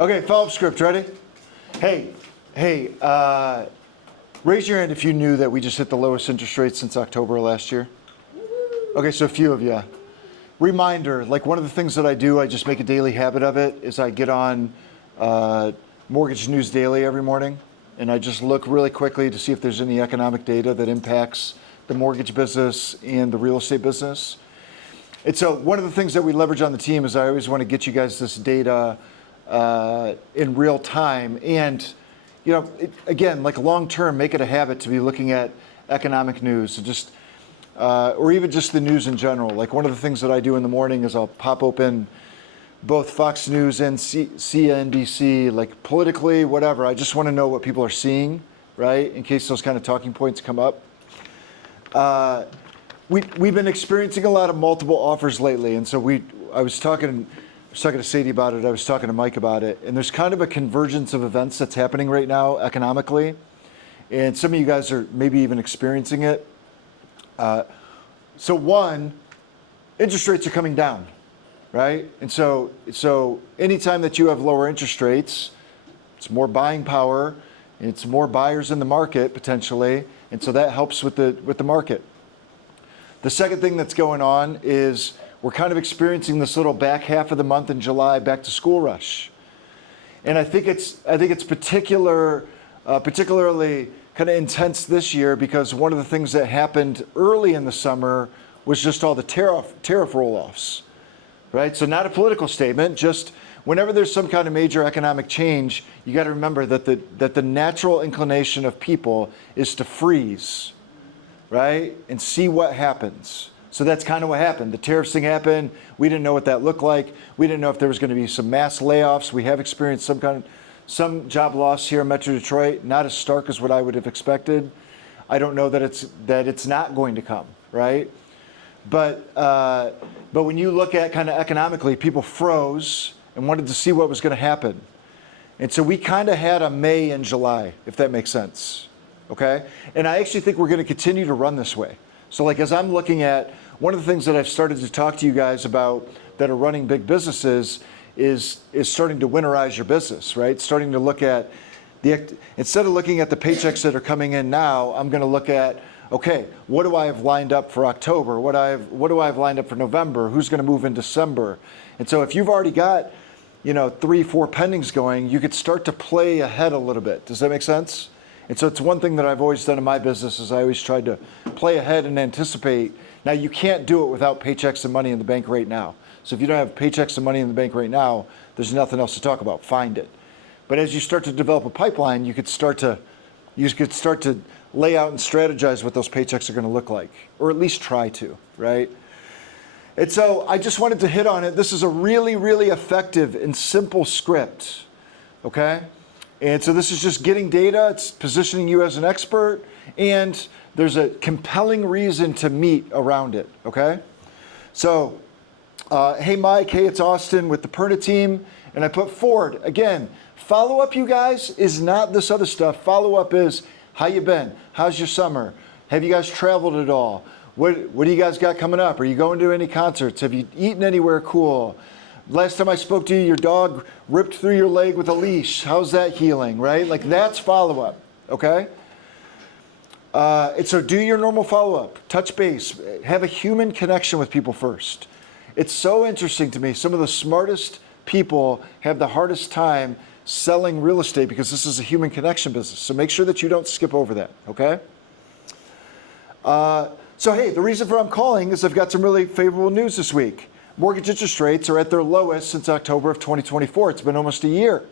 Okay, follow-up script, ready? Hey, raise your hand if you knew that we just hit the lowest interest rate since October of last year. Okay, so a few of you. Reminder, like one of the things that I do, I just make a daily habit of it, is I get on Mortgage News Daily every morning, and I just look really quickly to see if there's any economic data that impacts the mortgage business and the real estate business. And so one of the things that we leverage on the team is I always want to get you guys this data in real time. And, you know, again, like long term, make it a habit to be looking at economic news, just or even just the news in general. Like one of the things that I do in the morning is I'll pop open both Fox News and CNBC, like politically, whatever. I just want to know what people are seeing, right? In case those kind of talking points come up. We've been experiencing a lot of multiple offers lately, and so I was talking to Sadie about it. I was talking to Mike about it, and there's kind of a convergence of events that's happening right now economically, and some of you guys are maybe even experiencing it. So one, interest rates are coming down, right? And so anytime that you have lower interest rates, it's more buying power, it's more buyers in the market potentially, and so that helps with the market. The second thing that's going on is we're kind of experiencing this little back half of the month in July back to school rush, and I think it's particularly kind of intense this year because one of the things that happened early in the summer was just all the tariff roll-offs, right? So not a political statement, just whenever there's some kind of major economic change, you got to remember that the natural inclination of people is to freeze, right? And see what happens. So that's kind of what happened. The tariffs thing happened. We didn't know what that looked like. We didn't know if there was going to be some mass layoffs. We have experienced some job loss here in Metro Detroit, not as stark as what I would have expected. I don't know that it's not going to come, right? But when you look at kind of economically, people froze and wanted to see what was going to happen. And so we kind of had a May and July, if that makes sense, okay? And I actually think we're going to continue to run this way. So like as I'm looking at, one of the things that I've started to talk to you guys about that are running big businesses is starting to winterize your business, right? Starting to look at instead of looking at the paychecks that are coming in now, I'm going to look at, okay, what do I have lined up for October? What do I have lined up for November? Who's going to move in December? And so if you've already got, 3-4 pendings going, you could start to play ahead a little bit. Does that make sense? And so it's one thing that I've always done in my business is I always tried to play ahead and anticipate. Now you can't do it without paychecks and money in the bank right now. So if you don't have paychecks and money in the bank right now, there's nothing else to talk about. Find it. But as you start to develop a pipeline, you could start to lay out and strategize what those paychecks are going to look like, or at least try to, right? And so I just wanted to hit on it. This is a really, really effective and simple script, okay? And so this is just getting data. It's positioning you as an expert, and there's a compelling reason to meet around it, okay? So, hey Mike, hey, it's Austin with the Perna team, and I put forward, again, follow-up, you guys, is not this other stuff. Follow-up is, how you been? How's your summer? Have you guys traveled at all? What do you guys got coming up? Are you going to any concerts? Have you eaten anywhere cool? Last time I spoke to you, your dog ripped through your leg with a leash. How's that healing, right? Like that's follow-up, okay? And so do your normal follow-up, touch base, have a human connection with people first. It's so interesting to me. Some of the smartest people have the hardest time selling real estate because this is a human connection business. So make sure that you don't skip over that, okay? So hey, the reason for I'm calling is I've got some really favorable news this week. Mortgage interest rates are at their lowest since October of 2024. It's been almost a year.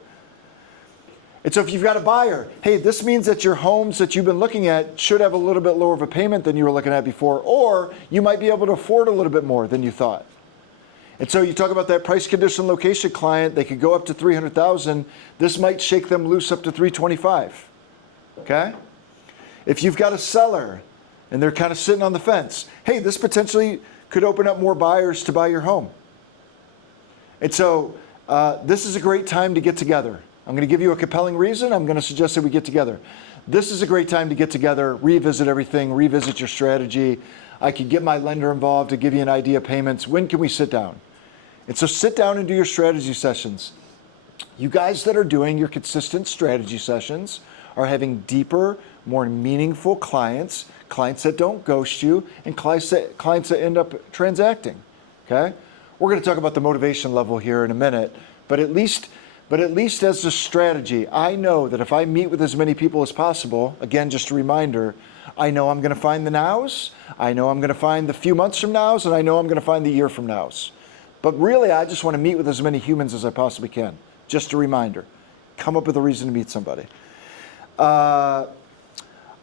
And so if you've got a buyer, hey, this means that your homes that you've been looking at should have a little bit lower of a payment than you were looking at before, or you might be able to afford a little bit more than you thought. And so you talk about that price condition location client, they could go up to 300,000. This might shake them loose up to 325, okay? If you've got a seller and they're kind of sitting on the fence, hey, this potentially could open up more buyers to buy your home. And so this is a great time to get together. I'm going to give you a compelling reason. I'm going to suggest that we get together. This is a great time to get together, revisit everything, revisit your strategy. I could get my lender involved to give you an idea of payments. When can we sit down? And so sit down and do your strategy sessions. You guys that are doing your consistent strategy sessions are having deeper, more meaningful clients, clients that don't ghost you, and clients that end up transacting, okay? We're gonna talk about the motivation level here in a minute, but at least as a strategy, I know that if I meet with as many people as possible, again, just a reminder, I know I'm gonna find the nows, I know I'm gonna find the few months from nows, and I know I'm gonna find the year from nows. But really, I just wanna meet with as many humans as I possibly can. Just a reminder, come up with a reason to meet somebody. I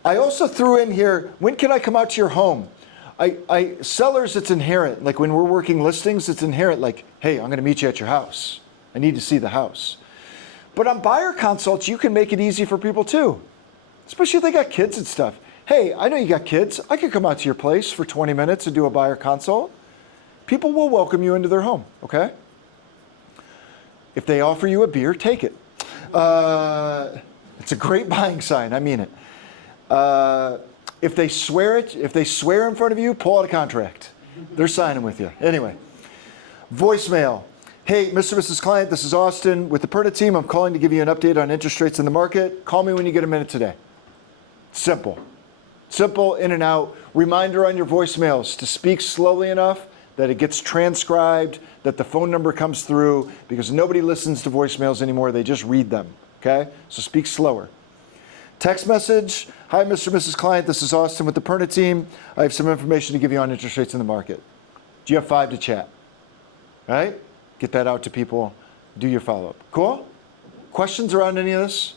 also threw in here, when can I come out to your home? Sellers, it's inherent. Like when we're working listings, it's inherent. Like, hey, I'm gonna meet you at your house. I need to see the house. But on buyer consults, you can make it easy for people too. Especially if they got kids and stuff. Hey, I know you got kids. I could come out to your place for 20 minutes and do a buyer consult. People will welcome you into their home, okay? If they offer you a beer, take it. It's a great buying sign, I mean it. If they swear in front of you, pull out a contract. They're signing with you. Anyway, voicemail. Hey, Mr. and Mrs. Client, this is Austin with the Perna team. I'm calling to give you an update on interest rates in the market. Call me when you get a minute today. Simple. Simple, in and out. Reminder on your voicemails to speak slowly enough that it gets transcribed, that the phone number comes through, because nobody listens to voicemails anymore. They just read them, okay? So speak slower. Text message. Hi, Mr. and Mrs. Client. This is Austin with the Perna team. I have some information to give you on interest rates in the market. Do you have 5 to chat? Right? Get that out to people. Do your follow-up. Cool? Questions around any of this?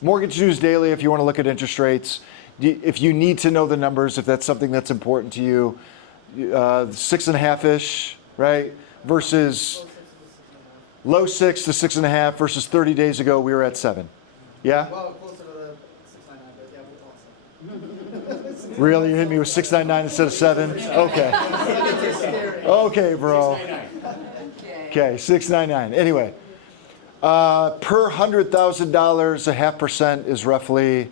Mortgage News Daily, if you want to look at interest rates. If you need to know the numbers, if that's something that's important to you. 6.5-ish, right? Versus low 6 to 6.5 versus 30 days ago, we were at 7. Yeah? Well, closer to the 699, but yeah, we'll awesome. Really? You hit me with 699 instead of 7? Okay. Okay, bro. Okay, 699. Anyway, per $100,000, 0.5% is roughly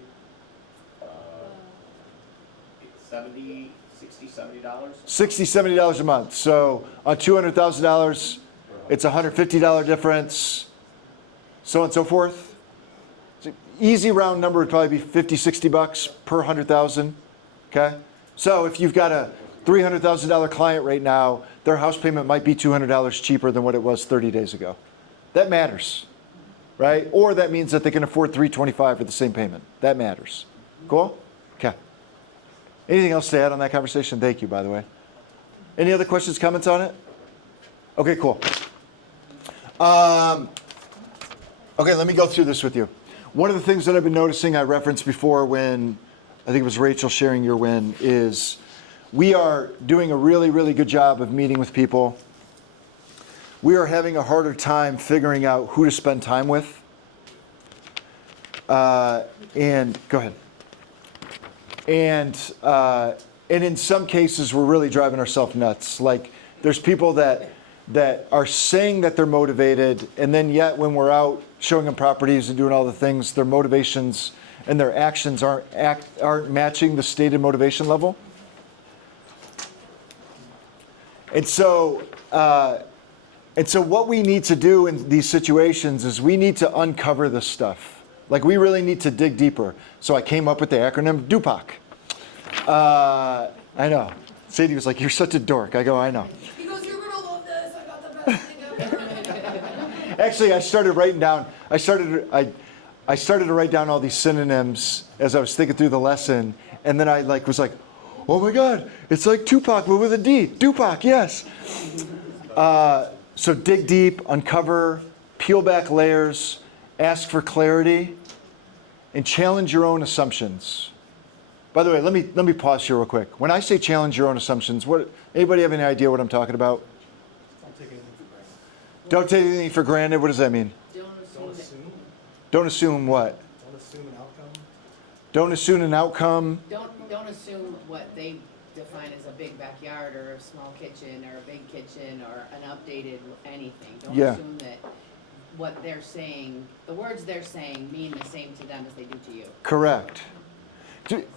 $70, $60, $70. $60, $70 a month. So on $200,000, it's a $150 difference, so on and so forth. So easy round number would probably be 50, 60 bucks per 100,000. Okay. So if you've got a $300,000 client right now, their house payment might be $200 cheaper than what it was 30 days ago. That matters, right? Or that means that they can afford $325 for the same payment. That matters. Cool? Okay. Anything else to add on that conversation? Thank you, by the way. Any other questions, comments on it? Okay, cool. Okay, let me go through this with you. One of the things that I've been noticing, I referenced before when, I think it was Rachel sharing your win, is we are doing a really, really good job of meeting with people. We are having a harder time figuring out who to spend time with. And go ahead. And in some cases, we're really driving ourselves nuts. Like there's people that are saying that they're motivated, and then yet when we're out showing them properties and doing all the things, their motivations and their actions aren't matching the stated motivation level. And so what we need to do in these situations is we need to uncover this stuff. Like we really need to dig deeper. So I came up with the acronym DUPAC. I know. Sadie was like, "You're such a dork." I go, "I know." He goes, "You're gonna love this. I got the best thing ever." Actually, I started writing down. I started to write down all these synonyms as I was thinking through the lesson, and then I was like, "Oh my God, it's like Tupac, but with a D. DUPAC, yes." So dig deep, uncover, peel back layers, ask for clarity, and challenge your own assumptions. By the way, let me pause here real quick. When I say challenge your own assumptions, anybody have any idea what I'm talking about? Don't take anything for granted. Don't take anything for granted. What does that mean? Don't assume. Don't assume what? Don't assume an outcome. Don't assume an outcome. Don't assume what they define as a big backyard or a small kitchen or a big kitchen or an updated anything. Don't Yeah. assume that what they're saying, the words they're saying mean the same to them as they do to you. Correct.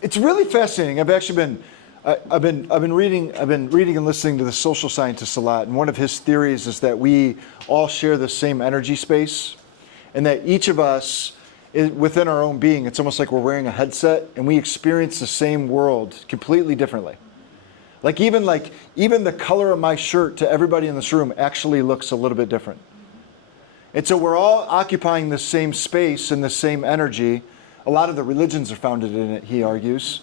It's really fascinating. I've been reading and listening to the social scientists a lot, and one of his theories is that we all share the same energy space. and that each of us, within our own being, it's almost like we're wearing a headset and we experience the same world completely differently. Like even the color of my shirt to everybody in this room actually looks a little bit different. And so we're all occupying the same space and the same energy. A lot of the religions are founded in it, he argues.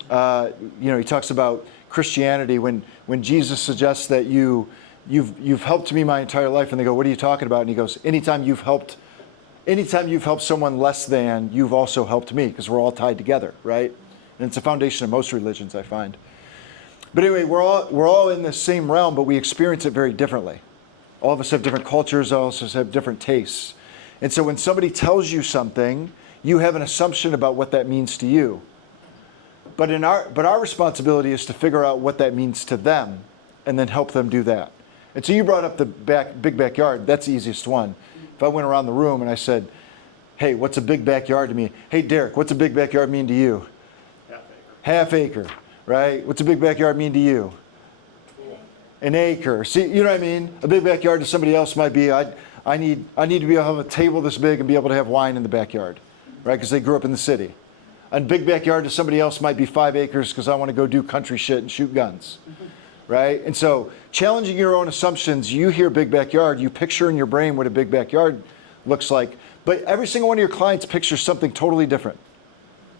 He talks about Christianity when Jesus suggests that you've helped me my entire life, and they go, what are you talking about? And he goes, anytime you've helped someone less than, you've also helped me, because we're all tied together, right? And it's a foundation of most religions, I find. But anyway, we're all in the same realm, but we experience it very differently. All of us have different cultures, all of us have different tastes. And so when somebody tells you something, you have an assumption about what that means to you. But our responsibility is to figure out what that means to them and then help them do that. And so you brought up the big backyard. That's the easiest one. If I went around the room and I said, hey, what's a big backyard to me? Hey, Derek, what's a big backyard mean to you? Half acre, right? What's a big backyard mean to you? An acre. See, you know what I mean? A big backyard to somebody else might be, I need to be able to have a table this big and be able to have wine in the backyard, right? Because they grew up in the city. A big backyard to somebody else might be 5 acres because I want to go do country shit and shoot guns, right? And so challenging your own assumptions, you hear big backyard, you picture in your brain what a big backyard looks like, but every single one of your clients pictures something totally different.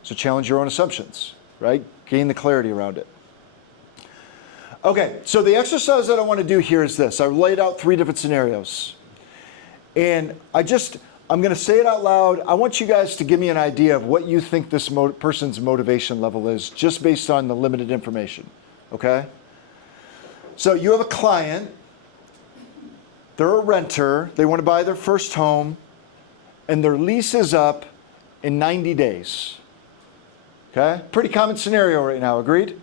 So challenge your own assumptions, right? Gain the clarity around it. Okay, so the exercise that I want to do here is this. I laid out 3 different scenarios. And I'm going to say it out loud. I want you guys to give me an idea of what you think this person's motivation level is, just based on the limited information, okay? So you have a client. They're a renter. They want to buy their first home, and their lease is up in 90 days, okay? Pretty common scenario right now, agreed?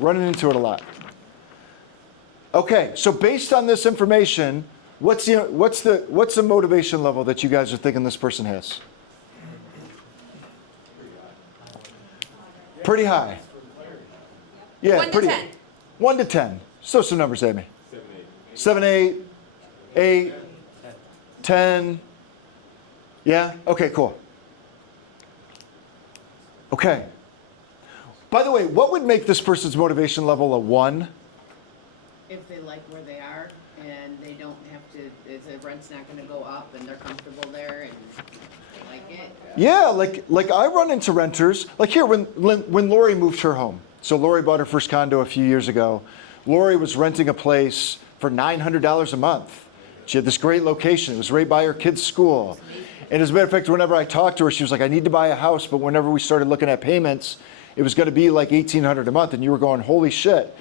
Running into it a lot. Okay, so based on this information, what's the motivation level that you guys are thinking this person has? Pretty high. Yeah, 1 to 10. 1 to 10. So some numbers, Amy. 7, 8, 8, 10. Yeah? Okay, cool. Okay. By the way, what would make this person's motivation level a 1? If they like where they are and they don't have to, the rent's not gonna go up and they're comfortable there and they like it. Yeah, like I run into renters. Like here, when Lori moved her home. So Lori bought her first condo a few years ago. Lori was renting a place for $900 a month. She had this great location. It was right by her kid's school. And as a matter of fact, whenever I talked to her, she was like, I need to buy a house, but whenever we started looking at payments, it was gonna be like $1,800 a month. And you were going, holy shit.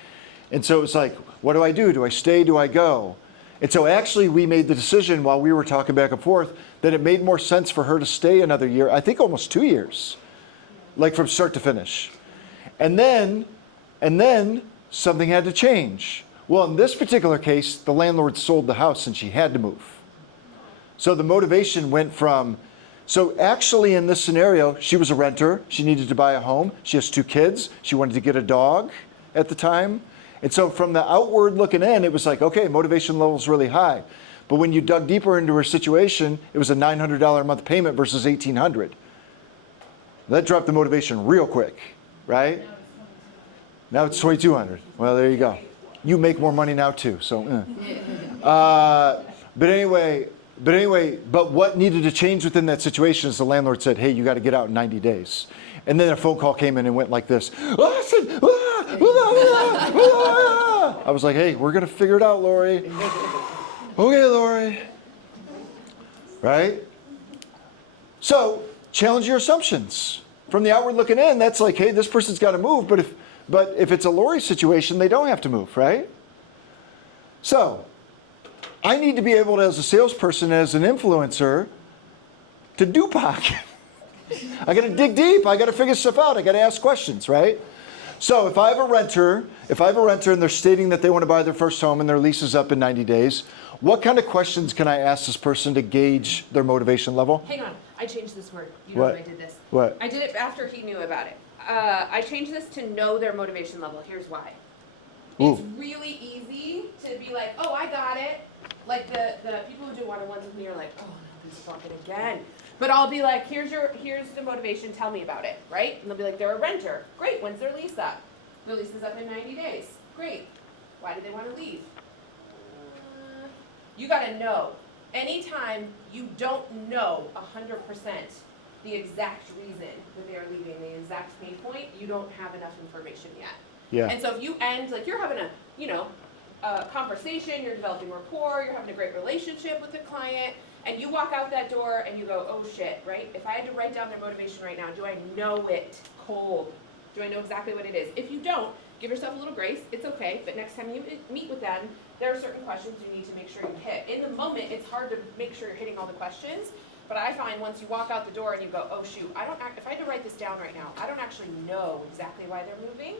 And so it was like, what do I do? Do I stay? Do I go? And so actually we made the decision while we were talking back and forth that it made more sense for her to stay another year, I think almost 2 years, like from start to finish. And then something had to change. Well, in this particular case, the landlord sold the house and she had to move. So the motivation went from, so actually in this scenario, she was a renter. She needed to buy a home. She has 2 kids. She wanted to get a dog at the time. And so from the outward looking in, it was like, okay, motivation level's really high. But when you dug deeper into her situation, it was a $900 a month payment versus $1,800. That dropped the motivation real quick, right? Now it's $2,200. Well, there you go. You make more money now too, so. But anyway, what needed to change within that situation is the landlord said, hey, you got to get out in 90 days. And then a phone call came in and went like this. I was like, hey, we're going to figure it out, Lori. Okay, Lori. Right? So, challenge your assumptions. From the outward looking in, that's like, hey, this person's got to move. But if it's a Lori situation, they don't have to move, right? So, I need to be able to, as a salesperson, as an influencer, to do PACO. I got to dig deep. I got to figure stuff out. I got to ask questions, right? So if I have a renter and they're stating that they want to buy their first home and their lease is up in 90 days, what kind of questions can I ask this person to gauge their motivation level? Hang on, I changed this word. You What? know I did this. What? I did it after he knew about it. I changed this to know their motivation level. Here's why. Ooh. It's really easy to be like, oh, I got it. Like the people who do one-on-ones with me are like, oh no, he's talking again. But I'll be like, here's the motivation, tell me about it, right? And they'll be like, they're a renter. Great, when's their lease up? Their lease is up in 90 days. Great. Why do they want to leave? You gotta know. Anytime you don't know 100% the exact reason that they are leaving, the exact pain point, you don't have enough information yet. Yeah. And so if you end, like you're having a conversation, you're developing rapport, you're having a great relationship with the client, and you walk out that door and you go, oh shit, right? If I had to write down their motivation right now, do I know it cold? Do I know exactly what it is? If you don't, give yourself a little grace, it's okay, but next time you meet with them, there are certain questions you need to make sure you hit. In the moment, it's hard to make sure you're hitting all the questions, but I find once you walk out the door and you go, oh shoot, if I had to write this down right now, I don't actually know exactly why they're moving,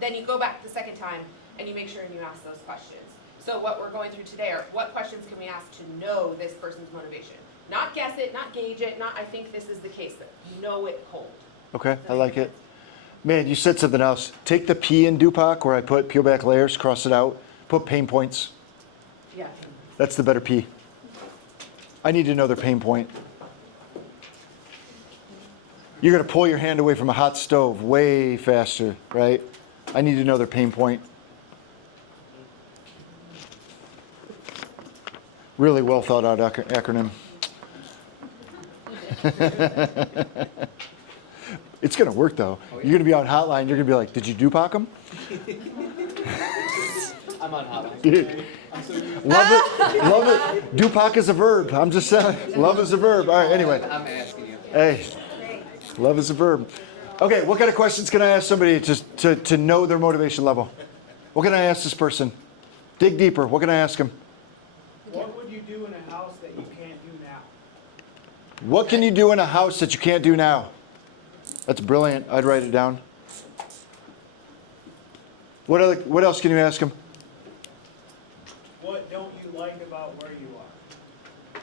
then you go back the second time and you make sure and you ask those questions. So what we're going through today are what questions can we ask to know this person's motivation? Not guess it, not gauge it, not I think this is the case, but know it cold. Okay, I like it. Man, you said something else. Take the P in DuPAC where I put peel back layers, cross it out, put pain points. Yeah. That's the better P. I need to know their pain point. You're going to pull your hand away from a hot stove way faster, right? I need to know their pain point. Really well thought out acronym. It's going to work though. You're going to be on hotline. You're going to be like, did you DuPAC them? I'm on hotline. Dude. Love it. Love it. DuPAC is a verb. I'm just saying. Love is a verb. All right, anyway. I'm asking you. Hey, love is a verb. Okay, what kind of questions can I ask somebody to know their motivation level? What can I ask this person? Dig deeper. What can I ask them? What would you do in a house that you can't do now? What can you do in a house that you can't do now? That's brilliant. I'd write it down. What else can you ask them? What don't you like about where you are?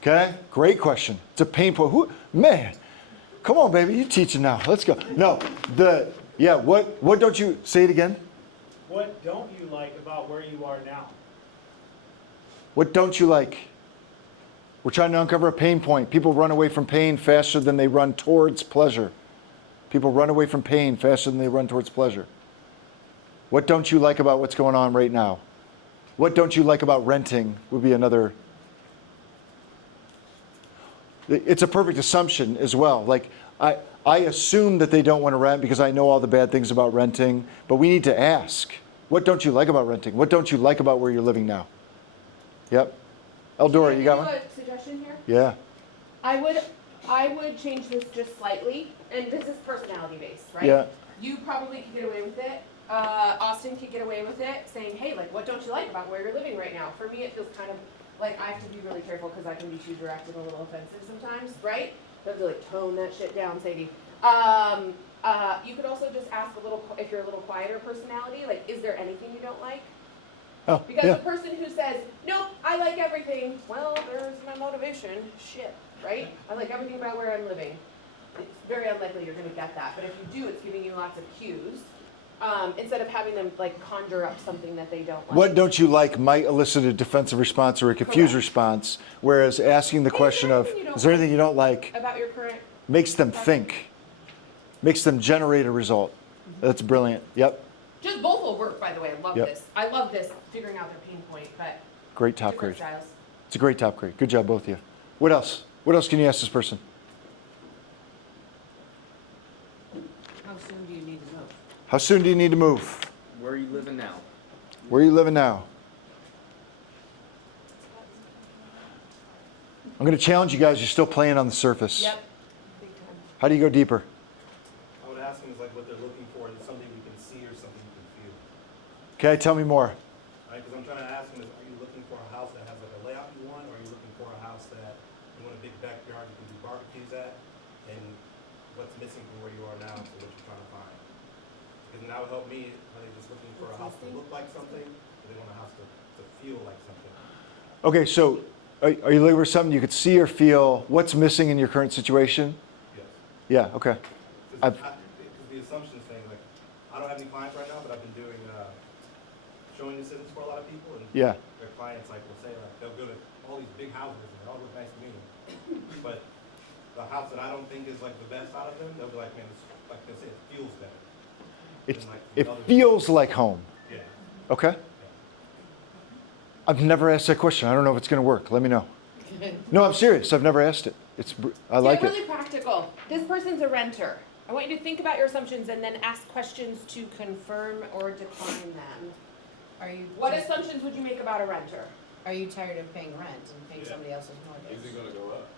Okay, great question. It's a pain point. Man, come on, baby, you teaching now. Let's go. No, what don't you, say it again? What don't you like about where you are now? What don't you like? We're trying to uncover a pain point. People run away from pain faster than they run towards pleasure. People run away from pain faster than they run towards pleasure. What don't you like about what's going on right now? What don't you like about renting would be another. It's a perfect assumption as well. Like, I assume that they don't want to rent because I know all the bad things about renting, but we need to ask, what don't you like about renting? What don't you like about where you're living now? Yep. Eldora, you got one? Can I give a suggestion here? Yeah. I would change this just slightly, and this is personality based, right? Yeah. You probably could get away with it. Austin could get away with it, saying, hey, like, what don't you like about where you're living right now? For me, it feels kind of like I have to be really careful because I can be too direct and a little offensive sometimes, right? I have to like tone that shit down, Sadie. You could also just ask a little, if you're a little quieter personality, like, is there anything you don't like? Oh, Because yeah. the person who says, nope, I like everything, well, there's my motivation, shit, right? I like everything about where I'm living. It's very unlikely you're gonna get that, but if you do, it's giving you lots of cues, instead of having them like conjure up something that they don't like. What don't you like might elicit a defensive response or a confused Correct. response, whereas asking the question of, is there anything you don't like, About your current, makes them think, makes them generate a result. That's brilliant. Yep. just both will work, by the way, I love Yep. this. I love this, figuring out their pain point, but Great top different grade. styles. It's a great top grade. Good job, both of you. What else? What else can you ask this person? How soon do you need to move? How soon do you need to move? Where are you living now? Where are you living now? I'm going to challenge you guys. You're still playing on the surface. Yep. Big time. How do you go deeper? I would ask them is like what they're looking for, is it something you can see or something you can feel? Okay, tell me more. Right? Because I'm trying to ask them is, are you looking for a house that has like a layout you want, or are you looking for a house that you want a big backyard you can do barbecues at, and what's missing from where you are now to what you're trying to find? Because then that would help me. Are they just looking for a house to look like something, or they want a house to feel like something? Okay, so are you looking for something you could see or feel? What's missing in your current situation? Yes. Yeah, okay. Because the assumption is saying, like, I don't have any clients right now, but I've been doing showing assistance for a lot of people, and Yeah. their clients like will say, like, they'll go to all these big houses and they all look nice and house that I don't think is like the best out of them, they'll be like, man, it's, like they say, it feels better. It's, than, like, it the others. feels like home. Yeah. Okay. I've never asked that question. I don't know if it's going to work. Let me know. No, I'm serious. I've never asked it. I like Get it. really practical. This person's a renter. I want you to think about your assumptions and then ask questions to confirm or decline them. Are you, What assumptions would you make about a renter? are you tired of paying rent and paying somebody else's mortgage? Is it gonna go up?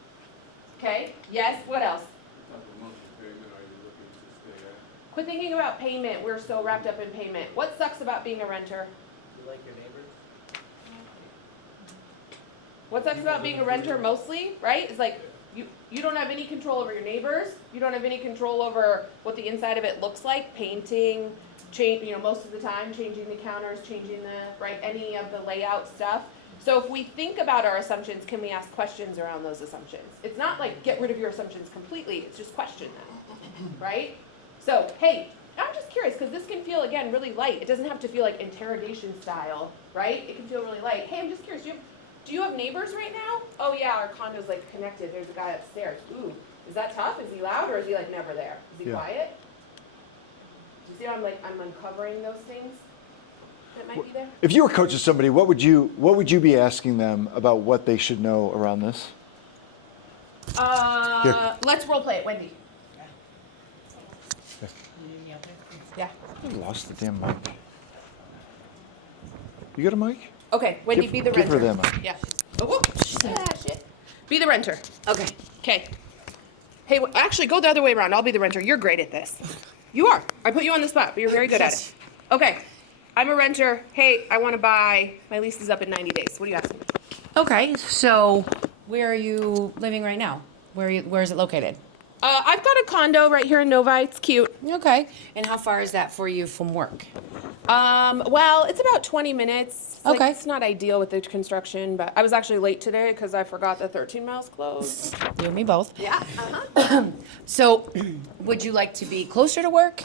Okay, yes, what else? What type of monthly payment are you looking to stay at? Quit thinking about payment. We're so wrapped up in payment. What sucks about being a renter? You like your neighbors? What sucks about being a renter mostly, right? Is like you don't have any control over your neighbors. You don't have any control over what the inside of it looks like, painting, most of the time changing the counters, changing any of the layout stuff. So if we think about our assumptions, can we ask questions around those assumptions? It's not like get rid of your assumptions completely, it's just question them, right? So, hey, I'm just curious, because this can feel, again, really light. It doesn't have to feel like interrogation style, right? It can feel really light. Hey, I'm just curious, do you have neighbors right now? Oh yeah, our condo's like connected, there's a guy upstairs. Ooh, is that tough? Is he loud or is he like never there? Is he Yeah. quiet? Do you see how I'm uncovering those things that might be there? If you were coaching somebody, what would you be asking them about what they should know around this? Let's role play it, Wendy. Yeah. I lost the damn mic. You got a mic? Okay, Wendy, be the give renter. her that mic. Yeah. Oh, whoop. Ah, shit. Be the renter. Okay. Okay. Hey, actually, go the other way around. I'll be the renter. You're great at this. You are. I put you on the spot, but you're very good at it. Okay. I'm a renter. Hey, I want to buy. My lease is up in 90 days. What are you asking? Okay, so where are you living right now? Where is it located? I've got a condo right here in Novi. It's cute. Okay, and how far is that for you from work? Well, it's about 20 minutes. Okay. It's not ideal with the construction, but I was actually late today because I forgot the 13 miles closed. You and me both. Yeah. Uh-huh. So, would you like to be closer to work?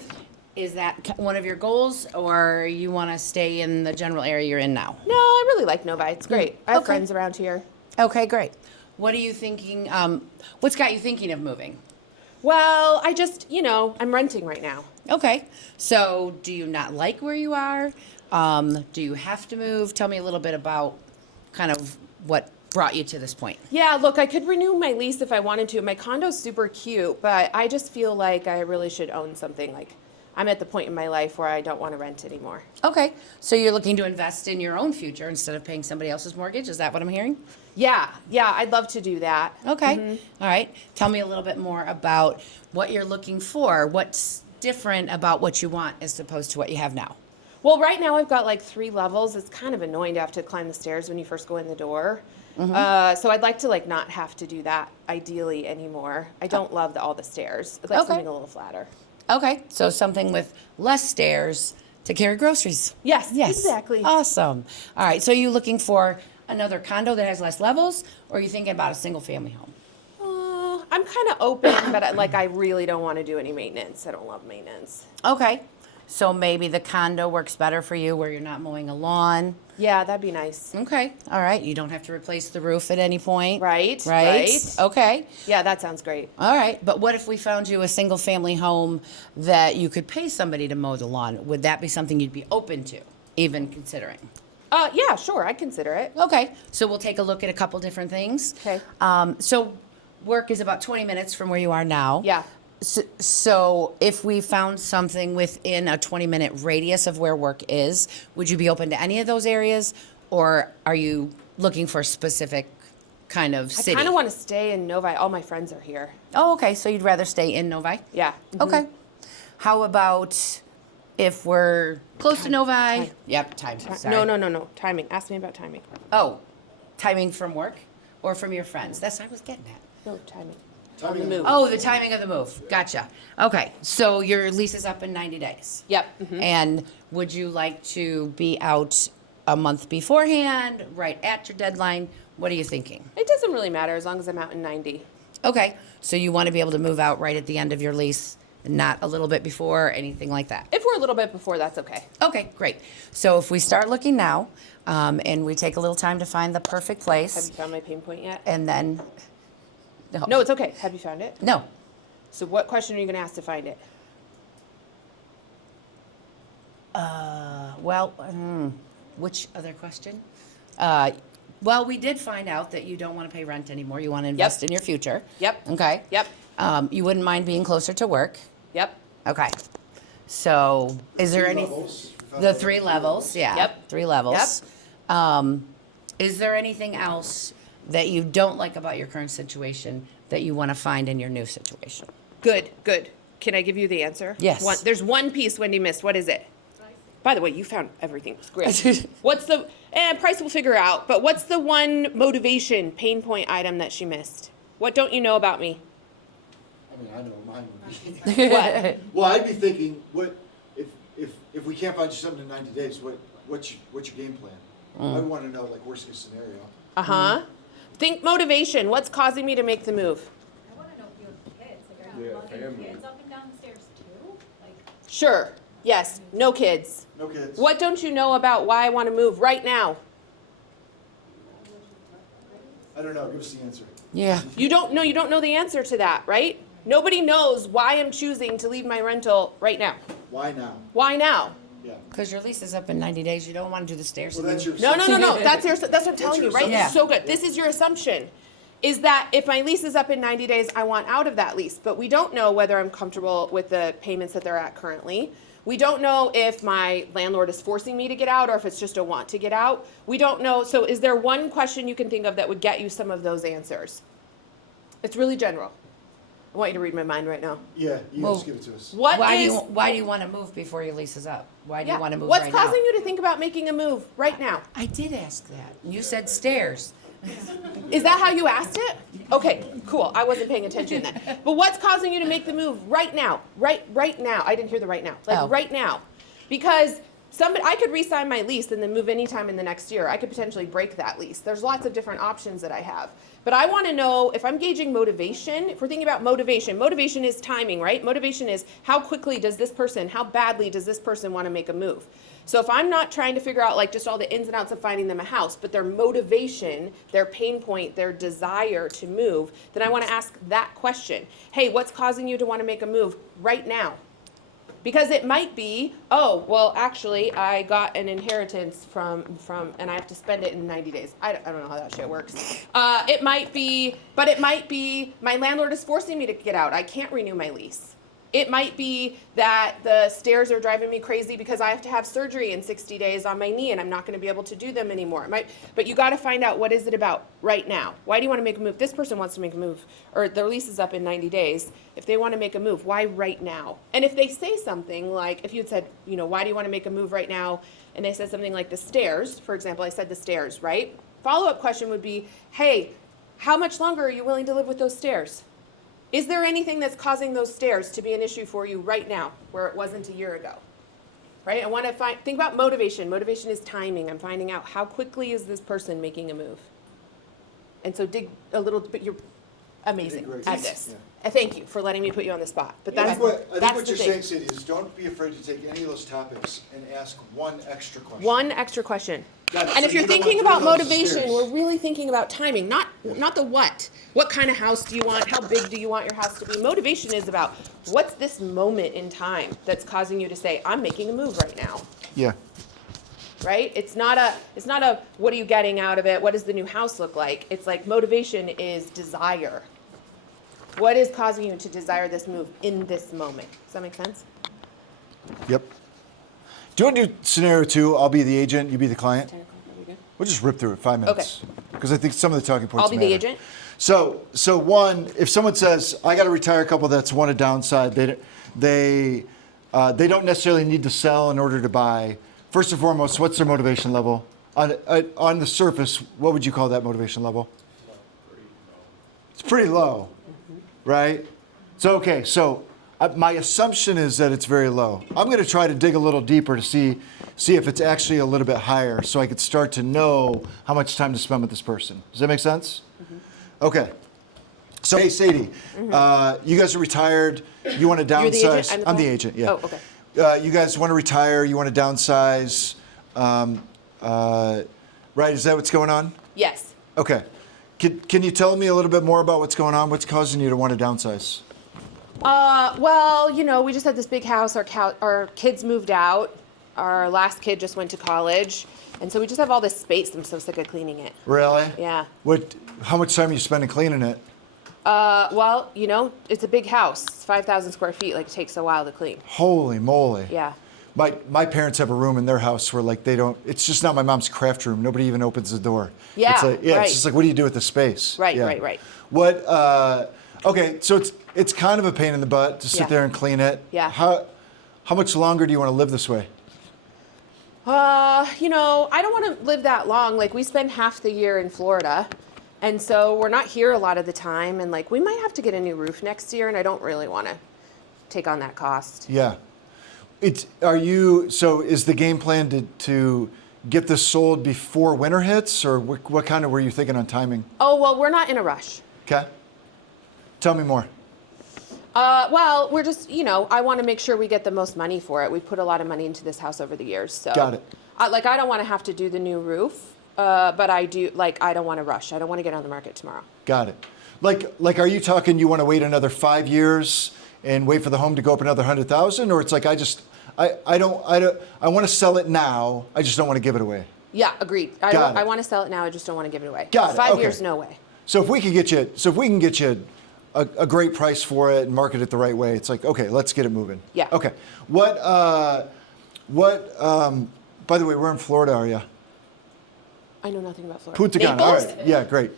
Is that one of your goals, or you want to stay in the general area you're in now? No, I really like Novi. It's great. I have Okay. friends around here. Okay, great. What are you thinking? What's got you thinking of moving? Well, I just, I'm renting right now. Okay, so do you not like where you are? Do you have to move? Tell me a little bit about kind of what brought you to this point. Yeah, look, I could renew my lease if I wanted to. My condo's super cute, but I just feel like I really should own something. Like, I'm at the point in my life where I don't want to rent anymore. Okay, so you're looking to invest in your own future instead of paying somebody else's mortgage? Is that what I'm hearing? Yeah, I'd love to do that. Okay, all right. Tell me a little bit more about what you're looking for. What's different about what you want as opposed to what you have now? Well, right now I've got like 3 levels. It's kind of annoying to have to climb the stairs when you first go in the door. So I'd like to not have to do that ideally anymore. I don't love all the stairs. I'd like Okay. something a little flatter. Okay, so something with less stairs to carry groceries. Yes, exactly. Awesome. All right, so you looking for another condo that has less levels, or are you thinking about a single family home? I'm kind of open, but I really don't want to do any maintenance. I don't love maintenance. Okay, so maybe the condo works better for you where you're not mowing a lawn. Yeah, that'd be nice. Okay, all right, you don't have to replace the roof at any point. Right. Okay. Yeah, that sounds great. All right, but what if we found you a single family home that you could pay somebody to mow the lawn? Would that be something you'd be open to, even considering? Yeah, sure, I'd consider it. Okay, so we'll take a look at a couple different things. Okay. So work is about 20 minutes from where you are now. Yeah. So if we found something within a 20-minute radius of where work is, would you be open to any of those areas, or are you looking for a specific kind of city? I kind of want to stay in Novi. All my friends are here. Oh, okay, so you'd rather stay in Novi? Yeah. Okay. How about if we're close to Novi? time. Yep, time. Sorry. No. Timing. Ask me about timing. Oh, timing from work or from your friends? That's what I was getting at. No, timing. On the move. Oh, the timing of the move. Gotcha. Okay, so your lease is up in 90 days. Yep. And would you like to be out a month beforehand, right at your deadline? What are you thinking? It doesn't really matter as long as I'm out in 90. Okay, so you want to be able to move out right at the end of your lease, not a little bit before, anything like that? If we're a little bit before, that's okay. Okay, great. So if we start looking now, and we take a little time to find the perfect Have place, you found my pain point yet? and then No, it's okay. Have you found it? No. So what question are you gonna ask to find it? Which other question? Well, we did find out that you don't want to pay rent anymore. You want to invest in your future. Yep. Okay. Yep. You wouldn't mind being closer to work. Yep. Okay. So, is there any? Levels. The 3 levels, yeah. Yep. 3 levels. Is there anything else that you don't like about your current situation that you want to find in your new situation? Good, good. Can I give you the answer? Yes. There's one piece Wendy missed. What is it? By the way, you found everything. It's great. What's the, price we'll figure out, but what's the one motivation pain point item that she missed? What don't you know about me? I mean, I know mine would be. What? Well, I'd be thinking, what if we can't find you something in 90 days? What's your game plan? I want to know, like, worst case scenario. Uh-huh. Think motivation. What's causing me to make the move? I wanna know if you have kids, like, are you Yeah, lugging family. kids up and down the stairs too? Like, Sure. Yes. No kids. No kids. What don't you know about why I want to move right now? I don't know. Give us the answer. Yeah. You don't know the answer to that, right? Nobody knows why I'm choosing to leave my rental right now. Why now? Why now? Yeah. Because your lease is up in 90 days. You don't want to do the stairs. Well, that's your. No. That's what I'm telling you, right? assumption? So good. This is your assumption. Is that if my lease is up in 90 days, I want out of that lease. But we don't know whether I'm comfortable with the payments that they're at currently. We don't know if my landlord is forcing me to get out or if it's just a want to get out. We don't know. So is there one question you can think of that would get you some of those answers? It's really general. I want you to read my mind right now. Yeah, you Well, just give it to us. Why do you want to move before your lease is up? Why do you want to move What's right causing now? you to think about making a move right now? I did ask that. You said stairs. Is that how you asked it? Okay, cool. I wasn't paying attention then. But what's causing you to make the move right now? Right now. I didn't hear the right now. Like Oh. right now. Because I could re-sign my lease and then move anytime in the next year. I could potentially break that lease. There's lots of different options that I have. But I want to know if I'm gauging motivation, if we're thinking about motivation is timing, right? Motivation is how quickly does this person, how badly does this person want to make a move? So if I'm not trying to figure out like just all the ins and outs of finding them a house, but their motivation, their pain point, their desire to move, then I want to ask that question. Hey, what's causing you to want to make a move right now? Because it might be, oh, well, actually, I got an inheritance from, and I have to spend it in 90 days. I don't know how that shit works. It might be, my landlord is forcing me to get out. I can't renew my lease. It might be that the stairs are driving me crazy because I have to have surgery in 60 days on my knee and I'm not going to be able to do them anymore. But you got to find out what is it about right now. Why do you want to make a move? This person wants to make a move, or their lease is up in 90 days. If they want to make a move, why right now? And if they say something like, if you had said, why do you want to make a move right now? And they said something like the stairs, for example, I said the stairs, right? Follow-up question would be, hey, how much longer are you willing to live with those stairs? Is there anything that's causing those stairs to be an issue for you right now, where it wasn't a year ago? Right? I want to think about motivation. Motivation is timing. I'm finding out how quickly is this person making a move. And so dig a little bit. You're amazing great. at this. Yeah. Thank you for letting me put you on the spot. But I that's think what that's you're the saying, thing. Sadie, is don't be afraid to take any of those topics and ask one extra question. One extra question. Got it. And So if you're you don't thinking want about three levels of motivation, stairs. we're really thinking about timing, not the what. What kind of house do you want? How big do you want your house to be? Motivation is about what's this moment in time that's causing you to say, I'm making a move right now. Yeah. Right? It's not a what are you getting out of it? What does the new house look like? It's like motivation is desire. What is causing you to desire this move in this moment? Does that make sense? Yep. Do you want to do scenario 2? I'll be the agent, you be the client. We'll just rip through it 5 minutes. Because I think some of the talking points I'll be the matter. agent. So one, if someone says, I got to retire a couple that's want a downside, they don't necessarily need to sell in order to buy. First and foremost, what's their motivation level? On the surface, what would you call that motivation level? It's pretty low, right? So, my assumption is that it's very low. I'm going to try to dig a little deeper to see if it's actually a little bit higher so I could start to know how much time to spend with this person. Does that make sense? Okay. So, hey, Sadie, you guys are retired. You want to downsize. You're the agent? I'm the agent, yeah. Oh, okay. You guys want to retire. You want to downsize. Right, is that what's going on? Yes. Okay. Can you tell me a little bit more about what's going on? What's causing you to want to downsize? Well, we just had this big house. Our kids moved out. Our last kid just went to college. And so we just have all this space. I'm so sick of cleaning it. Really? Yeah. How much time are you spending cleaning it? Well, it's a big house. It's 5,000 square feet. Like, it takes a while to clean. Holy moly. Yeah. My parents have a room in their house where like they don't. It's just not my mom's craft room. Nobody even opens the door. Yeah, It's like, right. It's just like, what do you do with the space? Right, Yeah. right. What? Okay, so it's kind of a pain in the butt to sit Yeah. there and clean it. Yeah. How much longer do you want to live this way? I don't want to live that long. Like, we spend half the year in Florida. And so we're not here a lot of the time. And like, we might have to get a new roof next year. And I don't really want to take on that cost. Yeah. So is the game plan to get this sold before winter hits, or what kind of were you thinking on timing? Oh, well, we're not in a rush. Okay. Tell me more. Well, we're just, I want to make sure we get the most money for it. We've put a lot of money into this house over the years. So Got it. I don't want to have to do the new roof, but I don't want to rush. I don't want to get on the market tomorrow. Got it. Like, are you talking you want to wait another 5 years and wait for the home to go up another 100,000, or it's like I want to sell it now. I just don't want to give it away. Yeah, agreed. I want to sell it now. I just don't want to give it away. Got it. 5 Okay. years, no way. So if we can get you a great price for it and market it the right way, it's like, okay, let's get it moving. Yeah. Okay. By the way, where in Florida are you? I know nothing about Florida. Punta Cana. All Naples? right. Yeah, great.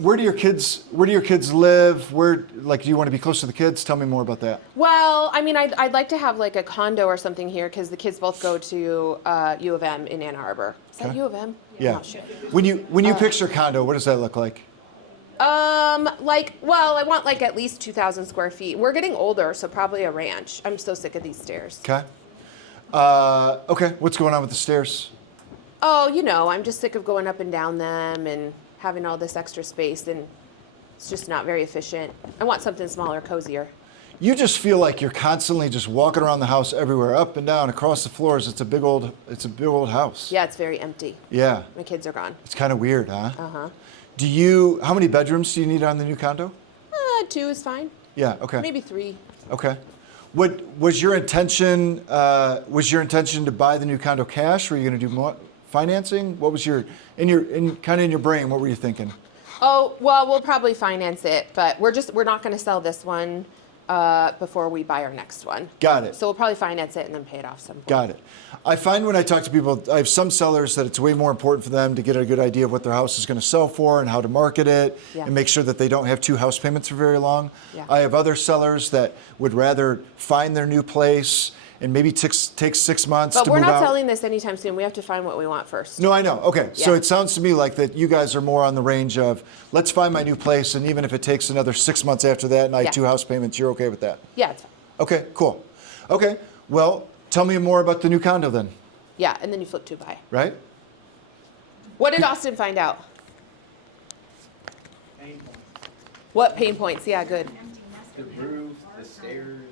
Where do your kids live? Do you want to be close to the kids? Tell me more about that. Well, I mean, I'd like to have like a condo or something here because the kids both go to U of M in Ann Arbor. Is that Okay. U of M? Yeah. I'm not sure. When you picture condo, what does that look like? I want like at least 2,000 square feet. We're getting older, so probably a ranch. I'm so sick of these stairs. Okay. Okay. What's going on with the stairs? Oh, I'm just sick of going up and down them and having all this extra space, and it's just not very efficient. I want something smaller, cozier. You just feel like you're constantly just walking around the house everywhere, up and down, across the floors. It's a big old house. Yeah, it's very empty. Yeah. My kids are gone. It's kind of weird, huh? Uh-huh. How many bedrooms do you need on the new condo? 2 is fine. Yeah, okay. Maybe 3. Okay. What was your intention? Was your intention to buy the new condo cash? Were you going to do more financing? What was in your brain? What were you thinking? Oh, well, we'll probably finance it, but we're not going to sell this one before we buy our next one. Got it. So we'll probably finance it and then pay it off some point. Got it. I find when I talk to people, I have some sellers that it's way more important for them to get a good idea of what their house is going to sell for and how to market it Yeah. and make sure that they don't have 2 house payments for very long. Yeah. I have other sellers that would rather find their new place and maybe take 6 months But to we're move not out. selling this anytime soon. We have to find what we want first. No, I know. Okay. So Yeah. it sounds to me like that you guys are more on the range of let's find my new place, and even if it takes another 6 months after that and I have Yeah. 2 house payments, you're okay with that? Yeah, it's fine. Okay, cool. Okay, well, tell me more about the new condo then, Yeah, and then you flip to buy. right? What did Austin find out? Pain points. What pain points? Yeah, good. The roof, the stairs,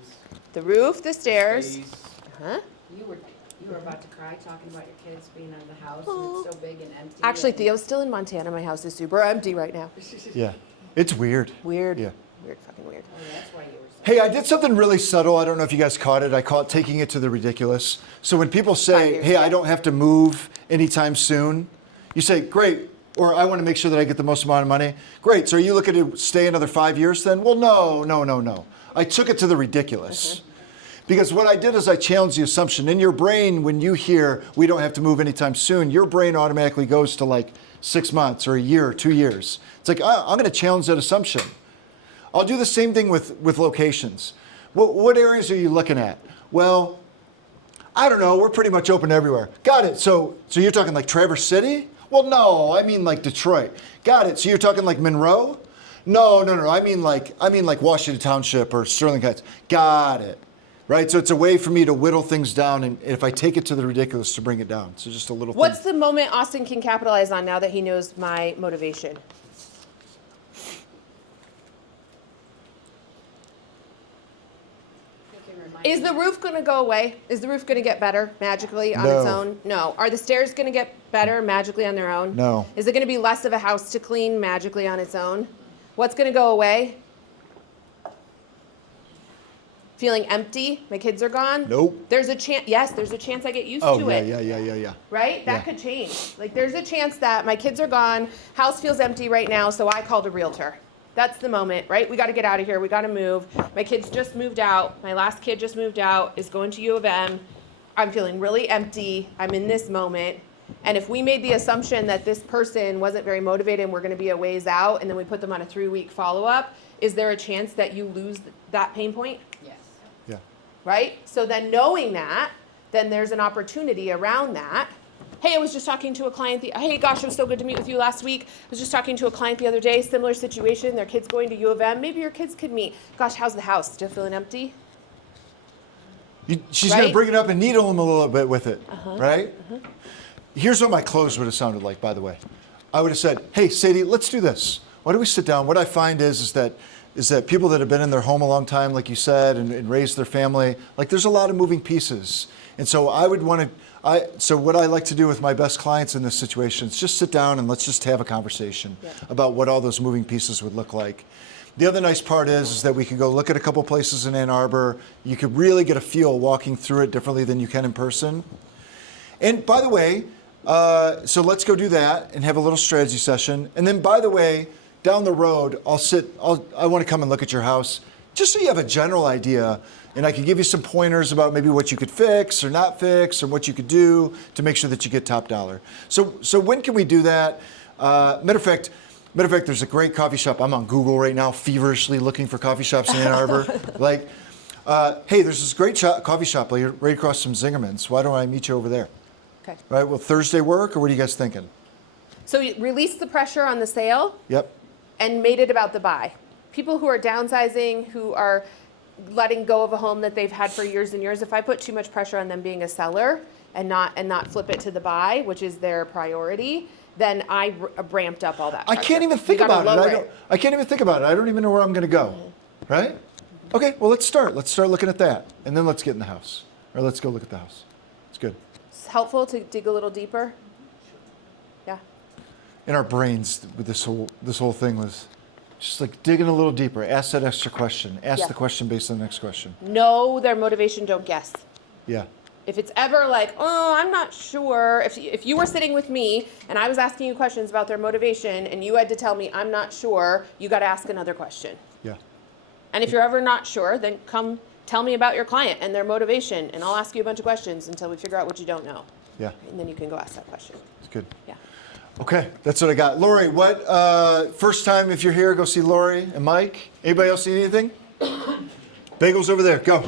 The roof, the stairs. space. Huh? You were about to cry talking about your kids being in the house and it's so big and empty. Actually, and- Theo's still in Montana. My house is super empty right now. Yeah. It's weird. Weird. Yeah. Weird, fucking weird. Oh, that's why you were so. Hey, I did something really subtle. I don't know if you guys caught it. I call it taking it to the ridiculous. So when people 5 say, years, hey, yeah. I don't have to move anytime soon, you say, great. Or I want to make sure that I get the most amount of money. Great. So are you looking to stay another 5 years then? Well, no. I took it to the ridiculous. Because what I did is I challenged the assumption. In your brain, when you hear we don't have to move anytime soon, your brain automatically goes to like 6 months or a year or 2 years. It's like, I'm going to challenge that assumption. I'll do the same thing with locations. What areas are you looking at? Well, I don't know. We're pretty much open everywhere. Got it. So you're talking like Traverse City? Well, no. I mean like Detroit. Got it. So you're talking like Monroe? No. I mean like Washington Township or Sterling Heights. Got it. Right. So it's a way for me to whittle things down, and if I take it to the ridiculous, to bring it down. So just a little. What's thing. the moment Austin can capitalize on now that he knows my motivation? You can remind Is the roof gonna go away? Is the roof gonna get better magically on its No. own? No. Are the stairs gonna get better magically on their own? No. Is it gonna be less of a house to clean magically on its own? What's gonna go away? Feeling empty? My kids are gone? Nope. There's a chance, yes, there's a chance I get used Oh, to yeah, it. yeah. Right? That Yeah. could change. Like, there's a chance that my kids are gone, house feels empty right now, so I called a realtor. That's the moment, right? We got to get out of here. We got to move. My kids just moved out. My last kid just moved out, is going to U of M. I'm feeling really empty. I'm in this moment. And if we made the assumption that this person wasn't very motivated and we're going to be a ways out, and then we put them on a 3-week follow-up, is there a chance that you lose that pain point? Yes. Yeah. Right? So then knowing that, then there's an opportunity around that. Hey, I was just talking to a client, hey gosh, it was so good to meet with you last week. I was just talking to a client the other day, similar situation, their kid's going to U of M. Maybe your kids could meet. Gosh, how's the house? Still feeling empty? She's going Right? to bring it up and needle him a little bit with it, right? Here's what my close would have sounded like, by the way. I would have said, hey, Sadie, let's do this. Why don't we sit down? What I find is that people that have been in their home a long time, like you said, and raised their family, like there's a lot of moving pieces. And so I would want to, so what I like to do with my best clients in this situation is just sit down and let's just have a conversation about what all those moving pieces would look like. The other nice part is that we could go look at a couple places in Ann Arbor. You could really get a feel walking through it differently than you can in person. And by the way, so let's go do that and have a little strategy session. And then by the way, down the road, I want to come and look at your house just so you have a general idea. And I can give you some pointers about maybe what you could fix or not fix or what you could do to make sure that you get top dollar. So when can we do that? Matter of fact, there's a great coffee shop. I'm on Google right now, feverishly looking for coffee shops in Ann Arbor. Hey, there's this great coffee shop right across from Zingerman's. Why don't I meet you over there? Okay. Right, will Thursday work, or what are you guys thinking? So you release the pressure on the sale Yep. and made it about the buy. People who are downsizing, who are letting go of a home that they've had for years and years, if I put too much pressure on them being a seller and not flip it to the buy, which is their priority, then I ramped up all that I pressure. can't even think You gotta about it. lower I can't even think about it. I don't even know where I'm going to go. Right? Okay, well, let's start. Let's start looking at that. And then let's get in the house. Or let's go look at the house. It's good. It's helpful to dig a little deeper. Yeah. In our brains, with this whole thing was just like digging a little deeper. Ask that extra question. Ask Yeah. the question based on the next question. Know their motivation, don't guess. Yeah. If it's ever like, oh, I'm not sure, if you were sitting with me and I was asking you questions about their motivation and you had to tell me I'm not sure, you got to ask another question. Yeah. And if you're ever not sure, then come tell me about your client and their motivation, and I'll ask you a bunch of questions until we figure out what you don't know. Yeah. And then you can go ask that question. It's good. Yeah. Okay, that's what I got. Lori, what, first time if you're here, go see Lori and Mike. Anybody else see anything? Bagels over there, go.